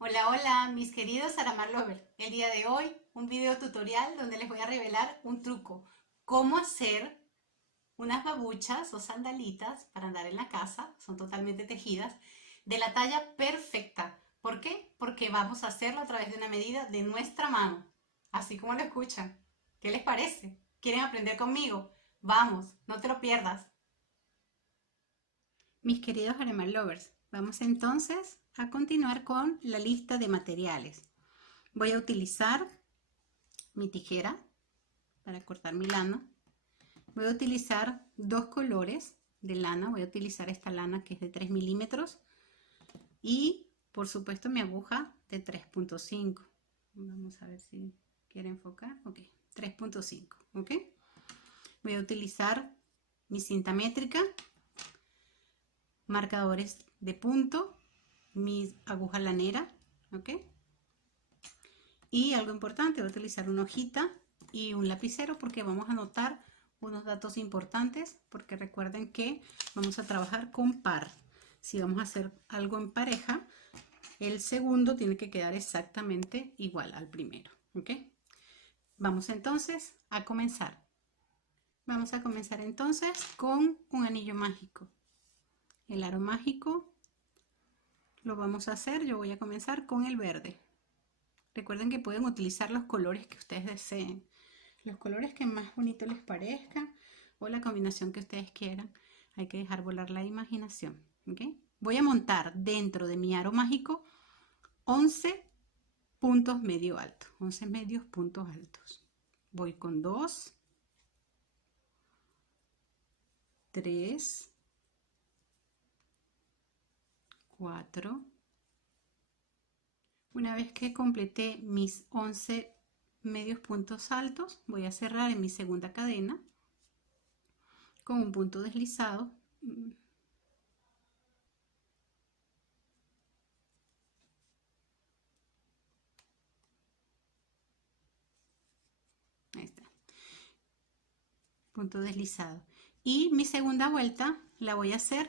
Hola, hola, mis queridos Aramar Lover. El día de hoy, un video tutorial donde les voy a revelar un truco. Cómo hacer unas babuchas o sandalitas para andar en la casa, son totalmente tejidas, de la talla perfecta. ¿Por qué? Porque vamos a hacerlo a través de una medida de nuestra mano, así como lo escuchan. ¿Qué les parece? ¿Quieren aprender conmigo? Vamos, no te lo pierdas. Mis queridos Aramar Lovers, vamos entonces a continuar con la lista de materiales. Voy a utilizar mi tijera para cortar mi lana. Voy a utilizar dos colores de lana. Voy a utilizar esta lana que es de 3 milímetros y por supuesto mi aguja de 3.5. Vamos a ver si quiere enfocar. Ok, 3.5. Ok. Voy a utilizar mi cinta métrica, marcadores de punto, mi aguja lanera. Ok. Y algo importante, voy a utilizar una hojita y un lapicero porque vamos a anotar unos datos importantes, porque recuerden que vamos a trabajar con par. Si vamos a hacer algo en pareja, el segundo tiene que quedar exactamente igual al primero. ¿Ok? Vamos entonces a comenzar. Vamos a comenzar entonces con un anillo mágico. El aro mágico lo vamos a hacer, yo voy a comenzar con el verde. Recuerden que pueden utilizar los colores que ustedes deseen, los colores que más bonito les parezca o la combinación que ustedes quieran. Hay que dejar volar la imaginación. ¿Okay? Voy a montar dentro de mi aro mágico 11 puntos medio altos, 11 medios puntos altos. Voy con 2, 3, 4. Una vez que completé mis 11 medios puntos altos, voy a cerrar en mi segunda cadena con un punto deslizado. Ahí está, punto deslizado. Y mi segunda vuelta la voy a hacer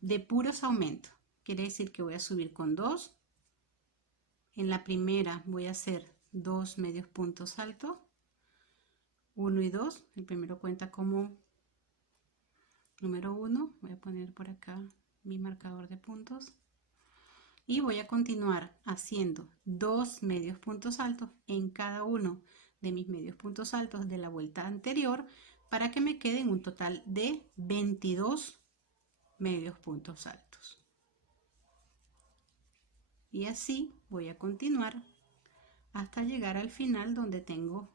de puros aumentos. Quiere decir que voy a subir con 2. En la primera voy a hacer 2 medios puntos altos, 1 y 2. El primero cuenta como número 1. Voy a poner por acá mi marcador de puntos. Y voy a continuar haciendo 2 medios puntos altos en cada uno de mis medios puntos altos de la vuelta anterior para que me queden un total de 22 medios puntos altos. Y así voy a continuar hasta llegar al final donde tengo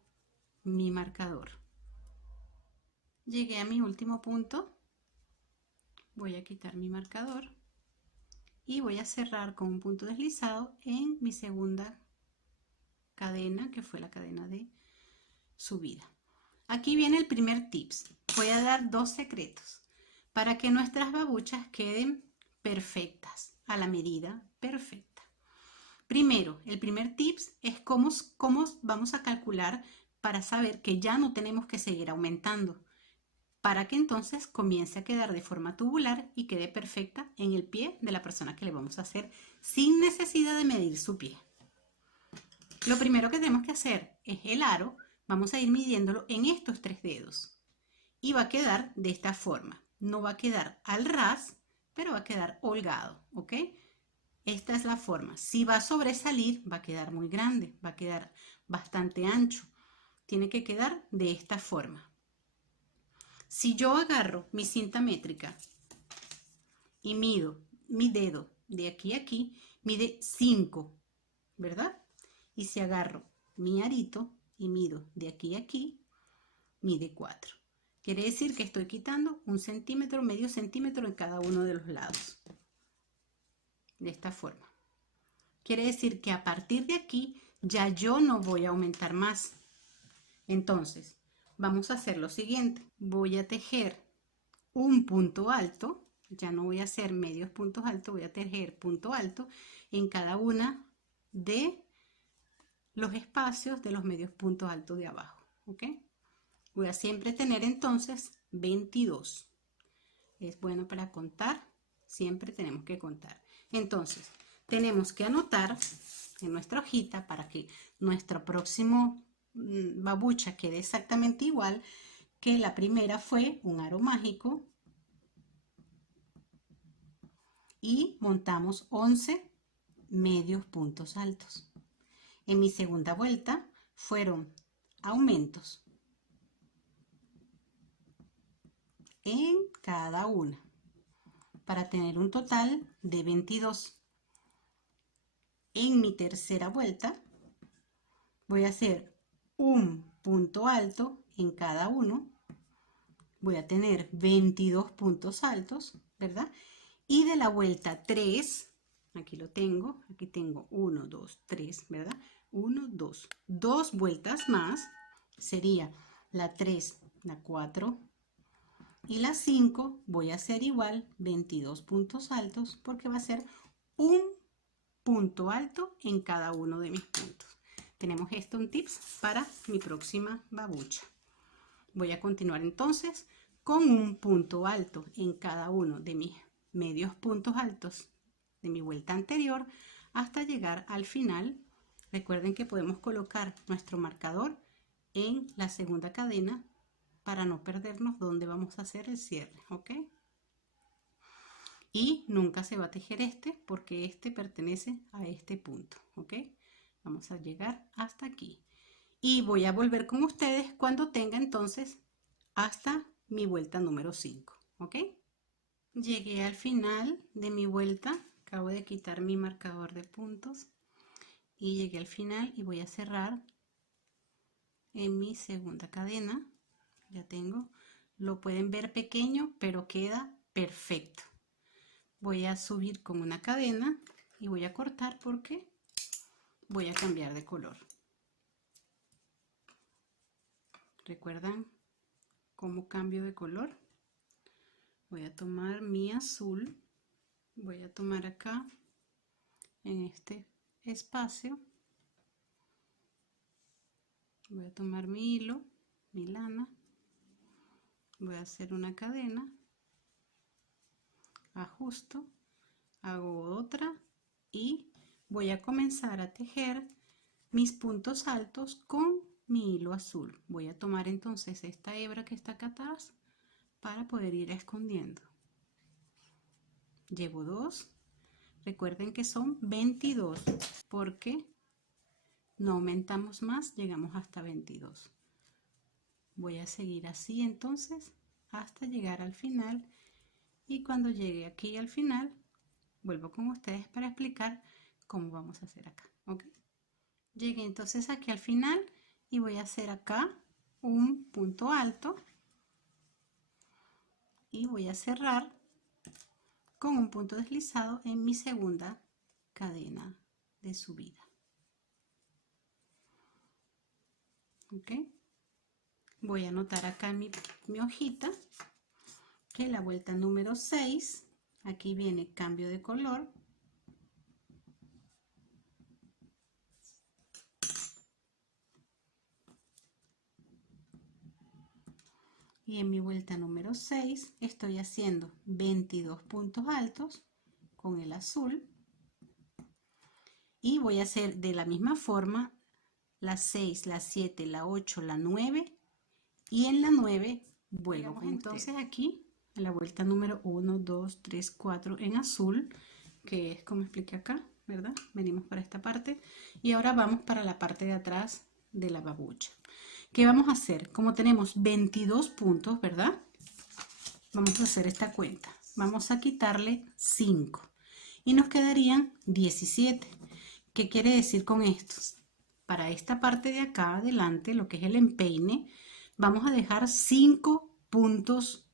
mi marcador. Llegué a mi último punto, voy a quitar mi marcador y voy a cerrar con un punto deslizado en mi segunda cadena, que fue la cadena de subida. Aquí viene el primer tips. Voy a dar dos secretos para que nuestras babuchas queden perfectas, a la medida perfecta. Primero, el primer tips es cómo vamos a calcular para saber que ya no tenemos que seguir aumentando, para que entonces comience a quedar de forma tubular y quede perfecta en el pie de la persona que le vamos a hacer sin necesidad de medir su pie. Lo primero que tenemos que hacer es el aro, vamos a ir midiéndolo en estos 3 dedos y va a quedar de esta forma. No va a quedar al ras, pero va a quedar holgado, ¿ok? Esta es la forma. Si va a sobresalir, va a quedar muy grande, va a quedar bastante ancho. Tiene que quedar de esta forma. Si yo agarro mi cinta métrica y mido mi dedo de aquí a aquí, mide 5, ¿verdad? Y si agarro mi arito y mido de aquí a aquí, mide 4. Quiere decir que estoy quitando 1 centímetro, medio centímetro en cada uno de los lados. De esta forma. Quiere decir que a partir de aquí ya yo no voy a aumentar más. Entonces, vamos a hacer lo siguiente. Voy a tejer un punto alto. Ya no voy a hacer medios puntos altos, voy a tejer punto alto en cada una de los espacios de los medios puntos altos de abajo. ¿Ok? Voy a siempre tener entonces 22. Es bueno para contar. Siempre tenemos que contar. Entonces, tenemos que anotar en nuestra hojita para que nuestro próximo babucha quede exactamente igual, que la primera fue un aro mágico y montamos 11 medios puntos altos. En mi segunda vuelta fueron aumentos en cada una para tener un total de 22. En mi tercera vuelta voy a hacer un punto alto en cada uno. Voy a tener 22 puntos altos, ¿verdad? Y de la vuelta 3, aquí lo tengo, aquí tengo 1, 2, 3, ¿verdad? 1, 2, 2 vueltas más, sería la 3, la 4 y la 5, voy a hacer igual 22 puntos altos porque va a ser un punto alto en cada uno de mis puntos. Tenemos esto un tips para mi próxima babucha. Voy a continuar entonces con un punto alto en cada uno de mis medios puntos altos de mi vuelta anterior hasta llegar al final. Recuerden que podemos colocar nuestro marcador en la segunda cadena para no perdernos dónde vamos a hacer el cierre, ¿ok? Y nunca se va a tejer este porque este pertenece a este punto, ¿ok? Vamos a llegar hasta aquí y voy a volver con ustedes cuando tenga entonces hasta mi vuelta número 5, ¿ok? Llegué al final de mi vuelta, acabo de quitar mi marcador de puntos y llegué al final y voy a cerrar en mi segunda cadena. Ya tengo, lo pueden ver pequeño pero queda perfecto. Voy a subir con una cadena y voy a cortar porque voy a cambiar de color. ¿Recuerdan cómo cambio de color? Voy a tomar mi azul, voy a tomar acá en este espacio, voy a tomar mi hilo, mi lana, voy a hacer una cadena, ajusto, hago otra y voy a comenzar a tejer mis puntos altos con mi hilo azul. Voy a tomar entonces esta hebra que está acá atrás para poder ir escondiendo. Llevo 2. Recuerden que son 22 porque no aumentamos más, llegamos hasta 22. Voy a seguir así entonces hasta llegar al final y cuando llegue aquí al final vuelvo con ustedes para explicar cómo vamos a hacer acá, ¿ok? Llegué entonces aquí al final y voy a hacer acá un punto alto y voy a cerrar con un punto deslizado en mi segunda cadena de subida. ¿Ok? Voy a anotar acá en mi hojita que la vuelta número 6, aquí viene cambio de color. Y en mi vuelta número 6 estoy haciendo 22 puntos altos con el azul. Y voy a hacer de la misma forma la 6, la 7, la 8, la 9 y en la 9 vuelvo con entonces aquí en la vuelta número 1, 2, 3, 4 en azul, que es como expliqué acá, ¿verdad? Venimos para esta parte y ahora vamos para la parte de atrás de la babucha. ¿Qué vamos a hacer? Como tenemos 22 puntos, ¿verdad? Vamos a hacer esta cuenta. Vamos a quitarle 5 y nos quedarían 17. ¿Qué quiere decir con esto? Para esta parte de acá adelante, lo que es el empeine, vamos a dejar 5 puntos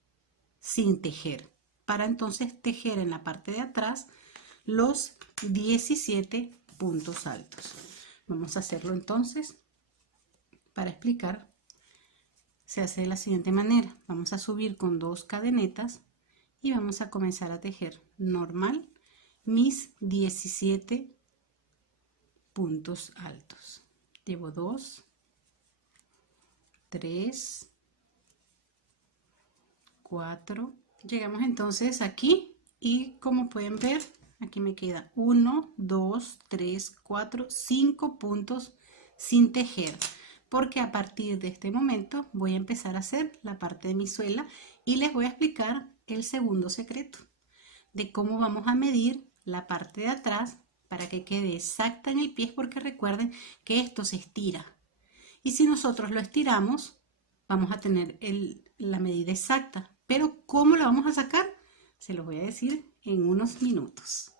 sin tejer, para entonces tejer en la parte de atrás los 17 puntos altos. Vamos a hacerlo entonces para explicar. Se hace de la siguiente manera: vamos a subir con 2 cadenetas y vamos a comenzar a tejer normal mis 17 puntos altos. Llevo 2, 3, 4. Llegamos entonces aquí y como pueden ver, aquí me queda 1, 2, 3, 4, 5 puntos sin tejer, porque a partir de este momento voy a empezar a hacer la parte de mi suela y les voy a explicar el segundo secreto de cómo vamos a medir la parte de atrás para que quede exacta en el pie, porque recuerden que esto se estira y si nosotros lo estiramos vamos a tener la medida exacta, pero ¿cómo la vamos a sacar? Se los voy a decir en unos minutos.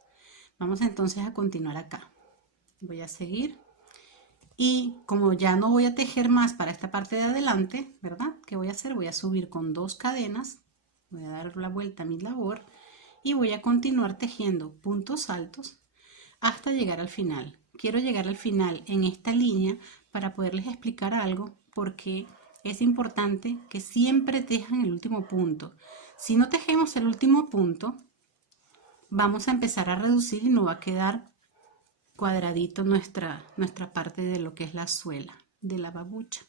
Vamos entonces a continuar acá. Voy a seguir y como ya no voy a tejer más para esta parte de adelante, ¿verdad? ¿Qué voy a hacer? Voy a subir con 2 cadenas, voy a dar la vuelta a mi labor y voy a continuar tejiendo puntos altos hasta llegar al final. Quiero llegar al final en esta línea para poderles explicar algo, porque es importante que siempre tejan el último punto. Si no tejemos el último punto, vamos a empezar a reducir y no va a quedar cuadradito nuestra parte de lo que es la suela de la babucha.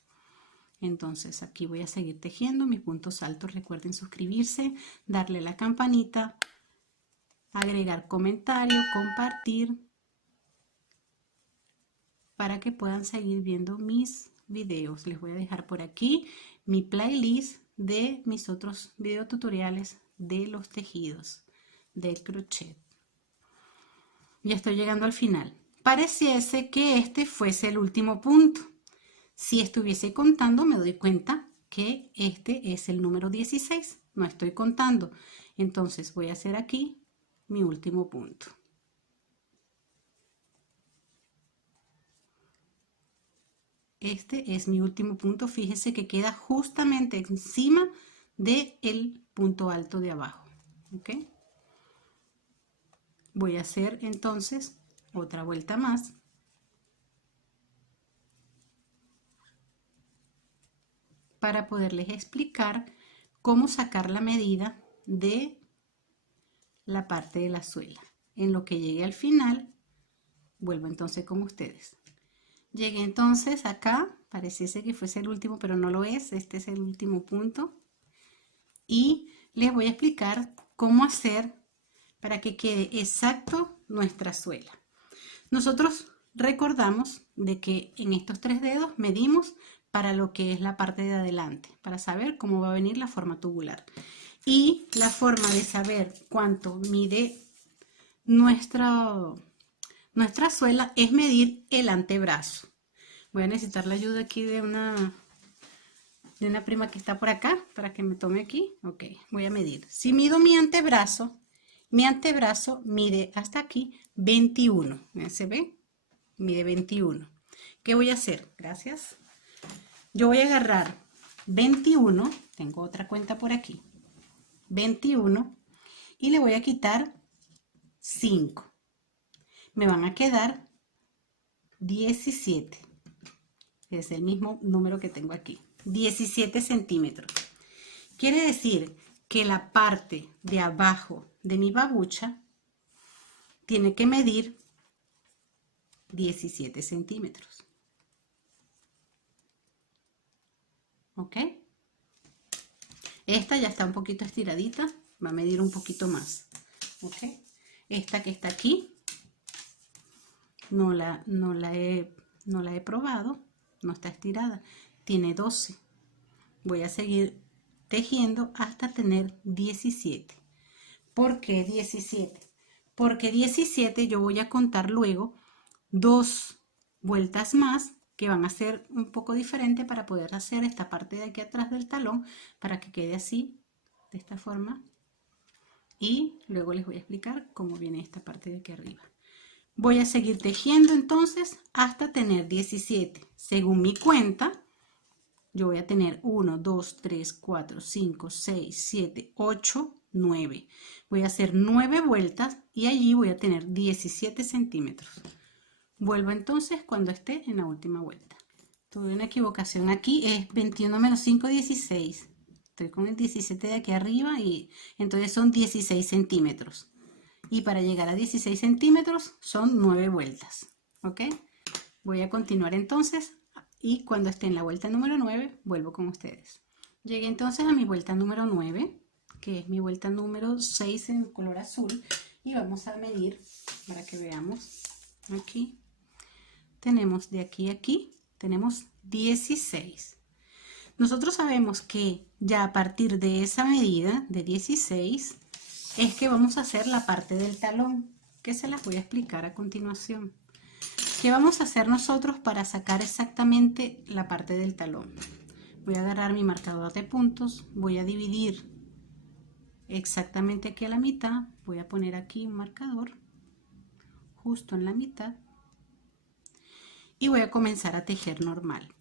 Entonces aquí voy a seguir tejiendo mis puntos altos. Recuerden suscribirse, darle la campanita, agregar comentario, compartir, para que puedan seguir viendo mis videos. Les voy a dejar por aquí mi playlist de mis otros video tutoriales de los tejidos del crochet. Ya estoy llegando al final. Pareciese que este fuese el último punto. Si estuviese contando, me doy cuenta que este es el número 16. No estoy contando. Entonces voy a hacer aquí mi último punto. Este es mi último punto. Fíjese que queda justamente encima del punto alto de abajo. ¿Ok? Voy a hacer entonces otra vuelta más. Para poderles explicar cómo sacar la medida de la parte de la suela. En lo que llegue al final, vuelvo entonces con ustedes. Llegué entonces acá, pareciese que fuese el último, pero no lo es. Este es el último punto. Y les voy a explicar cómo hacer para que quede exacto nuestra suela. Nosotros recordamos de que en estos 3 dedos medimos para lo que es la parte de adelante, para saber cómo va a venir la forma tubular. Y la forma de saber cuánto mide nuestra suela es medir el antebrazo. Voy a necesitar la ayuda aquí de una prima que está por acá para que me tome aquí. Ok, voy a medir. Si mido mi antebrazo mide hasta aquí 21. ¿Se ve? Mide 21. ¿Qué voy a hacer? Gracias. Yo voy a agarrar 21, tengo otra cuenta por aquí, 21, y le voy a quitar 5. Me van a quedar 17. Es el mismo número que tengo aquí. 17 centímetros. Quiere decir que la parte de abajo de mi babucha tiene que medir 17 centímetros. ¿Ok? Esta ya está un poquito estiradita, va a medir un poquito más. ¿Ok? Esta que está aquí, no la he probado, no está estirada, tiene 12. Voy a seguir tejiendo hasta tener 17. ¿Por qué 17? Porque 17 yo voy a contar luego 2 vueltas más que van a ser un poco diferentes para poder hacer esta parte de aquí atrás del talón para que quede así, de esta forma. Y luego les voy a explicar cómo viene esta parte de aquí arriba. Voy a seguir tejiendo entonces hasta tener 17. Según mi cuenta, yo voy a tener 1, 2, 3, 4, 5, 6, 7, 8, 9. Voy a hacer 9 vueltas y allí voy a tener 17 centímetros. Vuelvo entonces cuando esté en la última vuelta. Tuve una equivocación aquí, es 21 menos 5, 16. Estoy con el 17 de aquí arriba y entonces son 16 centímetros. Y para llegar a 16 centímetros son 9 vueltas. ¿Ok? Voy a continuar entonces y cuando esté en la vuelta número 9 vuelvo con ustedes. Llegué entonces a mi vuelta número 9, que es mi vuelta número 6 en color azul. y vamos a medir para que veamos. Aquí tenemos de aquí a aquí, tenemos 16. Nosotros sabemos que ya a partir de esa medida de 16 es que vamos a hacer la parte del talón, que se las voy a explicar a continuación. ¿Qué vamos a hacer nosotros para sacar exactamente la parte del talón? Voy a agarrar mi marcador de puntos, voy a dividir exactamente aquí a la mitad, voy a poner aquí un marcador justo en la mitad y voy a comenzar a tejer normal.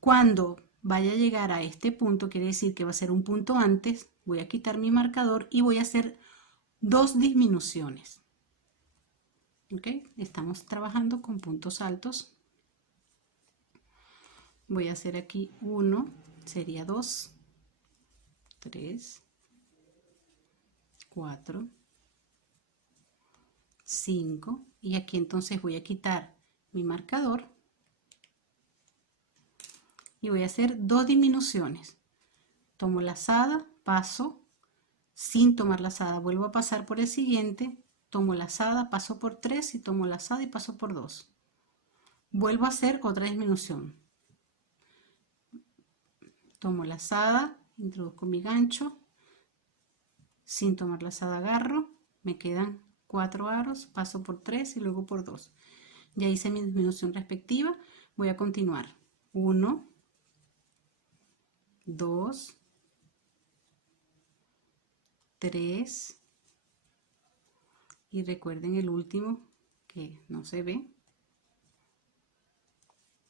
Cuando vaya a llegar a este punto, quiere decir que va a ser un punto antes, voy a quitar mi marcador y voy a hacer 2 disminuciones. ¿Ok? Estamos trabajando con puntos altos. Voy a hacer aquí 1, sería 2, 3, 4, 5 y aquí entonces voy a quitar mi marcador y voy a hacer 2 disminuciones. Tomo lazada, paso, sin tomar lazada, vuelvo a pasar por el siguiente, tomo lazada, paso por 3 y tomo lazada y paso por 2. Vuelvo a hacer otra disminución. Tomo lazada, introduzco mi gancho, sin tomar lazada agarro, me quedan 4 aros, paso por 3 y luego por 2. Ya hice mi disminución respectiva, voy a continuar. 1, 2, 3 y recuerden el último que no se ve,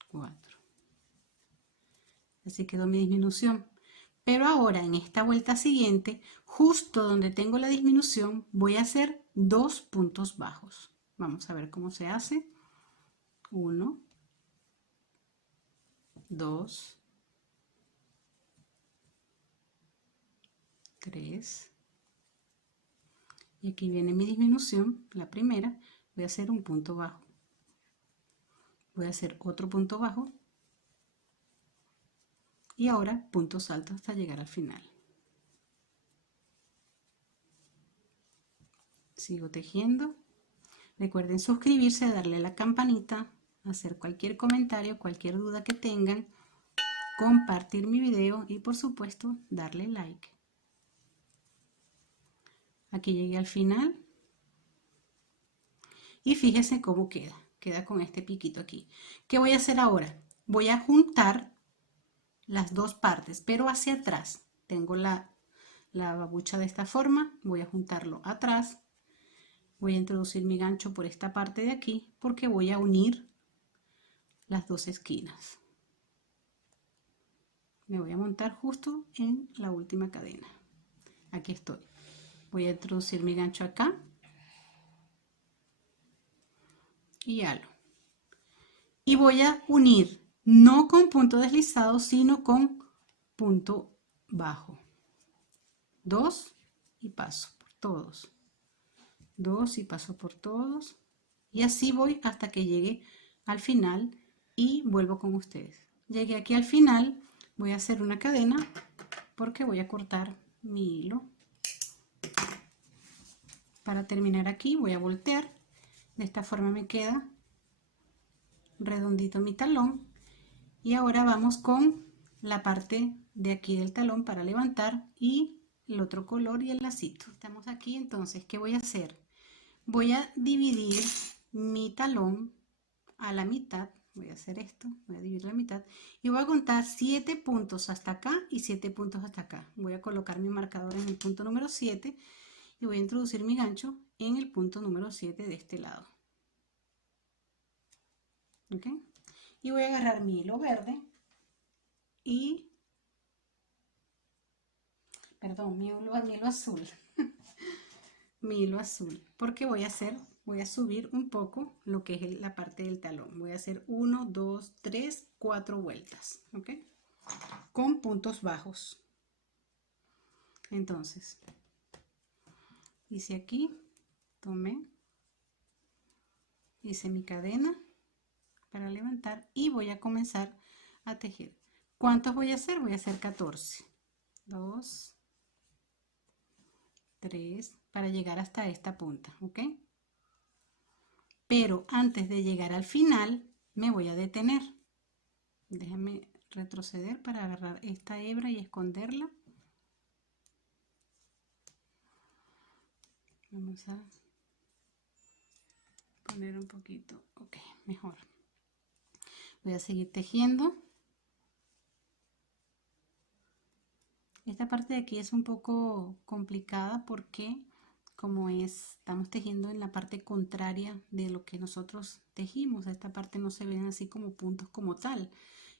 4. Así quedó mi disminución. Pero ahora en esta vuelta siguiente, justo donde tengo la disminución, voy a hacer 2 puntos bajos. Vamos a ver cómo se hace. 1, 2, 3. Y aquí viene mi disminución, la primera. Voy a hacer un punto bajo. Voy a hacer otro punto bajo. Y ahora puntos altos hasta llegar al final. Sigo tejiendo. Recuerden suscribirse, darle a la campanita, hacer cualquier comentario, cualquier duda que tengan, compartir mi video y por supuesto darle like. Aquí llegué al final y fíjense cómo queda. Queda con este piquito aquí. ¿Qué voy a hacer ahora? Voy a juntar las dos partes, pero hacia atrás. Tengo la babucha de esta forma, voy a juntarlo atrás. Voy a introducir mi gancho por esta parte de aquí porque voy a unir las dos esquinas. Me voy a montar justo en la última cadena. Aquí estoy. Voy a introducir mi gancho acá y halo. Y voy a unir no con punto deslizado, sino con punto bajo. 2 y paso por todos. 2 y paso por todos. Y así voy hasta que llegue al final y vuelvo con ustedes. Llegué aquí al final, voy a hacer una cadena porque voy a cortar mi hilo. Para terminar aquí voy a voltear. De esta forma me queda redondito mi talón. Y ahora vamos con la parte de aquí del talón para levantar y el otro color y el lacito. Estamos aquí, entonces, ¿qué voy a hacer? Voy a dividir mi talón a la mitad. Voy a hacer esto, voy a dividir la mitad y voy a contar 7 puntos hasta acá y 7 puntos hasta acá. Voy a colocar mi marcador en el punto número 7 y voy a introducir mi gancho en el punto número 7 de este lado. ¿Ok? Y voy a agarrar mi hilo verde y, perdón, mi hilo azul. Mi hilo azul, porque voy a subir un poco lo que es la parte del talón. Voy a hacer 1, 2, 3, 4 vueltas, ¿ok? Con puntos bajos. Entonces, hice aquí, tomé, hice mi cadena para levantar y voy a comenzar a tejer. ¿Cuántos voy a hacer? Voy a hacer 14. 2, 3, para llegar hasta esta punta, ¿ok? Pero antes de llegar al final me voy a detener. Déjame retroceder para agarrar esta hebra y esconderla. Vamos a poner un poquito, ok, mejor. Voy a seguir tejiendo. Esta parte de aquí es un poco complicada porque como estamos tejiendo en la parte contraria de lo que nosotros tejimos, esta parte no se ven así como puntos como tal,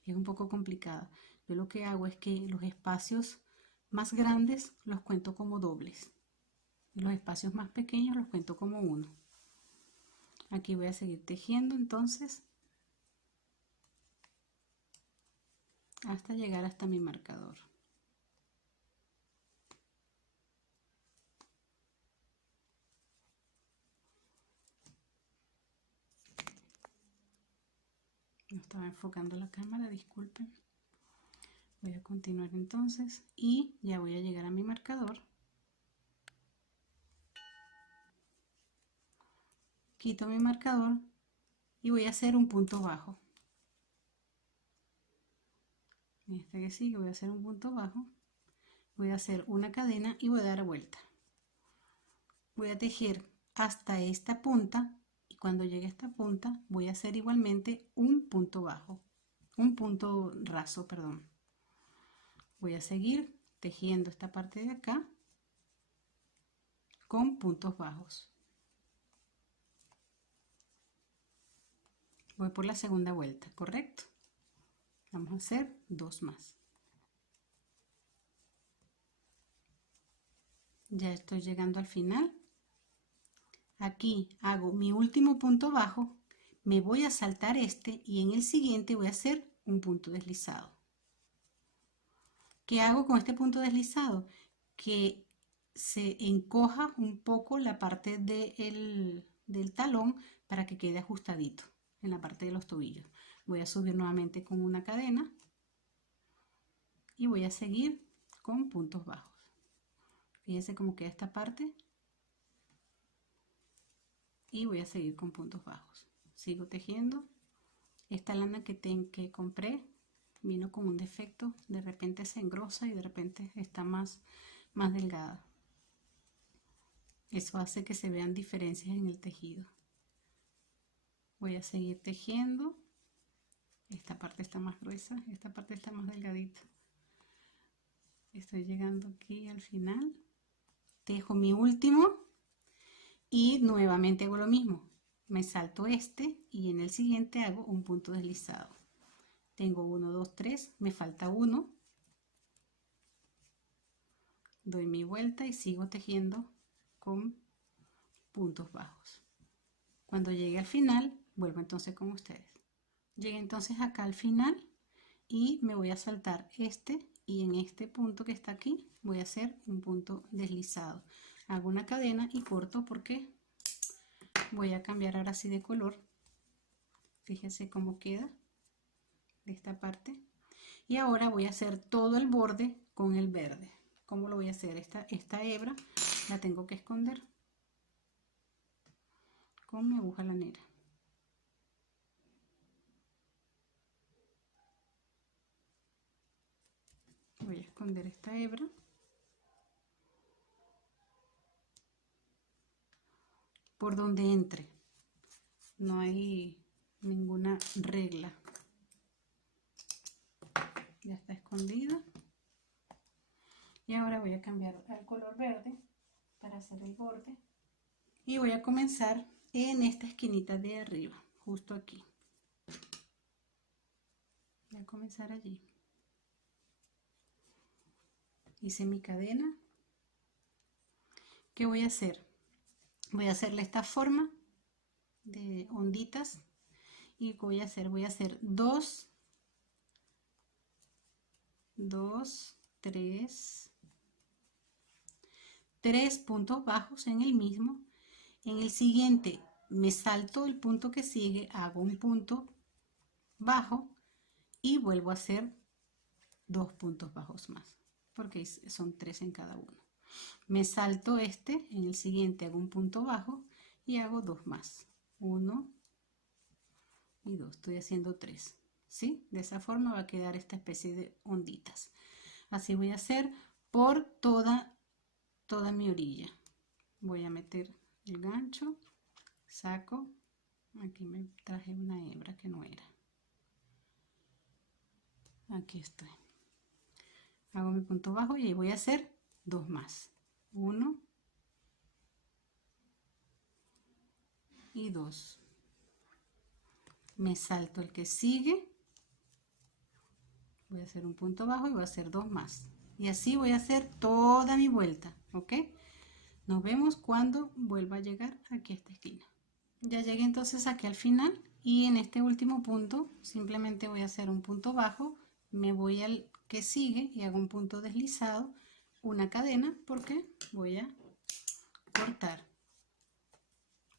es un poco complicada. Yo lo que hago es que los espacios más grandes los cuento como dobles, y los espacios más pequeños los cuento como uno. Aquí voy a seguir tejiendo entonces hasta llegar hasta mi marcador. No estaba enfocando la cámara, disculpen. Voy a continuar entonces y ya voy a llegar a mi marcador. Quito mi marcador y voy a hacer un punto bajo. En este que sigue voy a hacer un punto bajo. Voy a hacer una cadena y voy a dar vuelta. Voy a tejer hasta esta punta y cuando llegue a esta punta voy a hacer igualmente un punto bajo, un punto raso, perdón. Voy a seguir tejiendo esta parte de acá con puntos bajos. Voy por la segunda vuelta, ¿correcto? Vamos a hacer dos más. Ya estoy llegando al final. Aquí hago mi último punto bajo, me voy a saltar este y en el siguiente voy a hacer un punto deslizado. ¿Qué hago con este punto deslizado? Que se encoja un poco la parte del talón para que quede ajustadito en la parte de los tobillos. Voy a subir nuevamente con una cadena y voy a seguir con puntos bajos. Fíjense cómo queda esta parte y voy a seguir con puntos bajos. Sigo tejiendo. Esta lana que compré vino con un defecto, de repente se engrosa y de repente está más delgada. Eso hace que se vean diferencias en el tejido. Voy a seguir tejiendo. Esta parte está más gruesa, esta parte está más delgadita. Estoy llegando aquí al final. Tejo mi último y nuevamente hago lo mismo. Me salto este y en el siguiente hago un punto deslizado. Tengo 1, 2, 3, me falta uno. Doy mi vuelta y sigo tejiendo con puntos bajos. Cuando llegue al final, vuelvo entonces con ustedes. Llegué entonces acá al final y me voy a saltar este y en este punto que está aquí voy a hacer un punto deslizado. Hago una cadena y corto porque voy a cambiar ahora sí de color. Fíjense cómo queda de esta parte. Y ahora voy a hacer todo el borde con el verde. ¿Cómo lo voy a hacer? Esta hebra la tengo que esconder con mi aguja lanera. Voy a esconder esta hebra. Por donde entre. No hay ninguna regla. Ya está escondida. Y ahora voy a cambiar al color verde para hacer el borde. Y voy a comenzar en esta esquinita de arriba, justo aquí. Voy a comenzar allí. Hice mi cadena. ¿Qué voy a hacer? Voy a hacerle esta forma de onditas y voy a hacer dos, tres puntos bajos en el mismo. En el siguiente me salto el punto que sigue, hago un punto bajo y vuelvo a hacer dos puntos bajos más, porque son tres en cada uno. Me salto este, en el siguiente hago un punto bajo y hago 2 más. 1 y 2, estoy haciendo 3. ¿Sí? De esa forma va a quedar esta especie de onditas. Así voy a hacer por toda mi orilla. Voy a meter el gancho, saco, aquí me traje una hebra que no era. Aquí estoy. Hago mi punto bajo y ahí voy a hacer 2 más. 1 y 2. Me salto el que sigue. Voy a hacer un punto bajo y voy a hacer 2 más. Y así voy a hacer toda mi vuelta, ¿ok? Nos vemos cuando vuelva a llegar aquí a esta esquina. Ya llegué entonces aquí al final y en este último punto simplemente voy a hacer un punto bajo, me voy al que sigue y hago un punto deslizado, una cadena porque voy a cortar.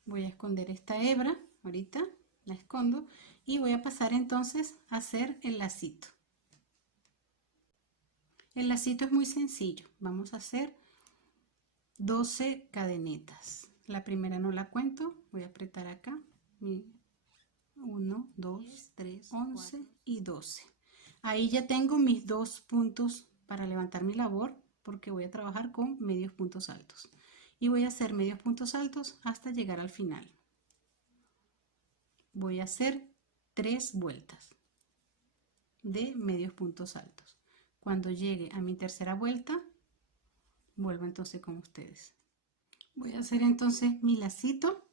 Voy a esconder esta hebra, ahorita la escondo y voy a pasar entonces a hacer el lacito. El lacito es muy sencillo, vamos a hacer 12 cadenetas. La primera no la cuento, voy a apretar acá, 1, 2, 3, 11 y 12. Ahí ya tengo mis 2 puntos para levantar mi labor porque voy a trabajar con medios puntos altos. Y voy a hacer medios puntos altos hasta llegar al final. Voy a hacer 3 vueltas de medios puntos altos. Cuando llegue a mi tercera vuelta, vuelvo entonces con ustedes. Voy a hacer entonces mi lacito.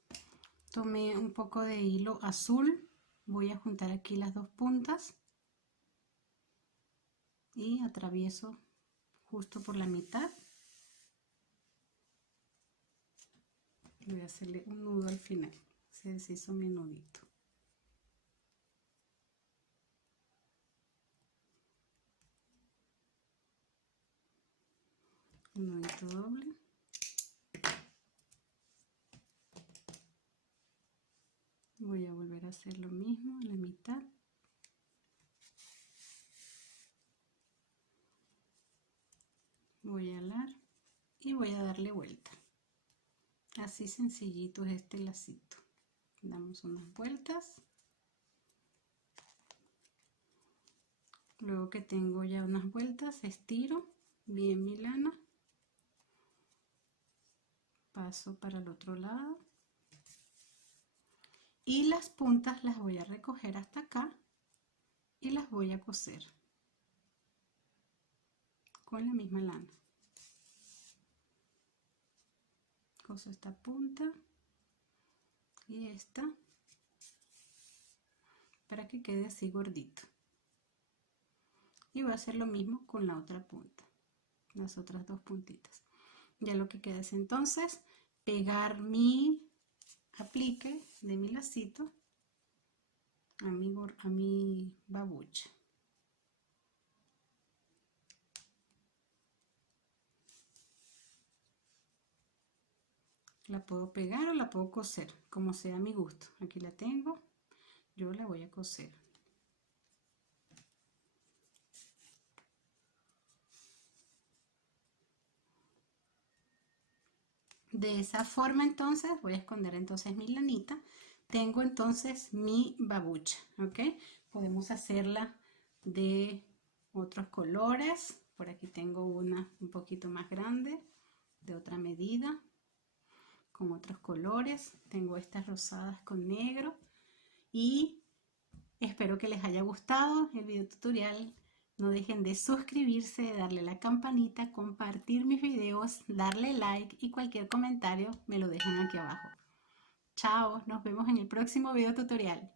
Tomé un poco de hilo azul, voy a juntar aquí las 2 puntas y atravieso justo por la mitad. Voy a hacerle un nudo al final, se deshizo mi nudito. Un nudito doble. Voy a volver a hacer lo mismo en la mitad. Voy a alar y voy a darle vuelta. Así sencillito es este lacito. Damos unas vueltas. Luego que tengo ya unas vueltas, estiro bien mi lana. Paso para el otro lado. Y las puntas las voy a recoger hasta acá y las voy a coser con la misma lana. Coso esta punta y esta para que quede así gordito. Y voy a hacer lo mismo con la otra punta, las otras 2 puntitas. Ya lo que queda es entonces pegar mi aplique de mi lacito a mi babucha. La puedo pegar o la puedo coser, como sea a mi gusto. Aquí la tengo, yo la voy a coser. De esa forma entonces voy a esconder entonces mi lanita. Tengo entonces mi babucha, ¿ok? Podemos hacerla de otros colores. Por aquí tengo una un poquito más grande, de otra medida, con otros colores. Tengo estas rosadas con negro y espero que les haya gustado el video tutorial. No dejen de suscribirse, de darle a la campanita, compartir mis videos, darle like y cualquier comentario me lo dejan aquí abajo. Chao, nos vemos en el próximo video tutorial.